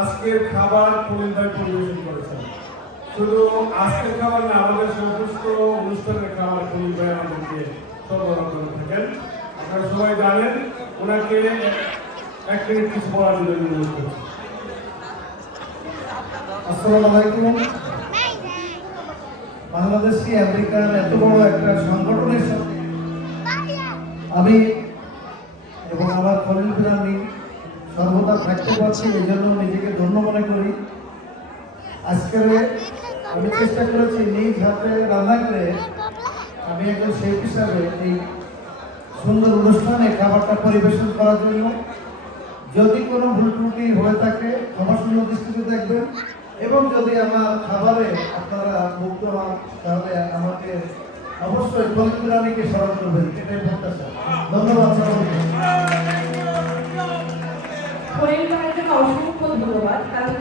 আজকের খাবার খলিল ভাই পরিবেশন করেছেন। শুধু আজকের খাবার না, আমাদের সমস্ত অনুষ্ঠানের খাবার খলিল ভাই আমাদেরকে সরবরাহ করে থাকেন। আপনারা সবাই জানেন, ওনাকে এক মিনিট কিছু বলার জন্য অনুরোধ করছি। আসসালামু আলাইকুম। বাংলাদেশি আমেরিকার এত বড় একটা সংগঠনের সাথে আমি এবং আমার খলিল বিন আমি সর্বদা থাকতে পারছি, এই জন্য নিজেকে ধন্য মনে করি। আজকের আমি চেষ্টা করেছি নিজ হাতে রান্না করে আমি একজন শেফ হিসাবে এই সুন্দর অনুষ্ঠানে খাবারটা পরিবেশন করার জন্য। যদি কোনো ভুল ত্রুটি হয়ে থাকে ক্ষমাসুন্দর দৃষ্টিতে দেখবেন, এবং যদি আমার খাবারে আপনারা মুগ্ধ হন তাহলে আমাকে অবশ্যই খলিল বিরানিকে স্মরণ করবেন, এটাই প্রত্যাশা। ধন্যবাদ সবাইকে। খলিল ভাইকে অসংখ্য ধন্যবাদ। কারণ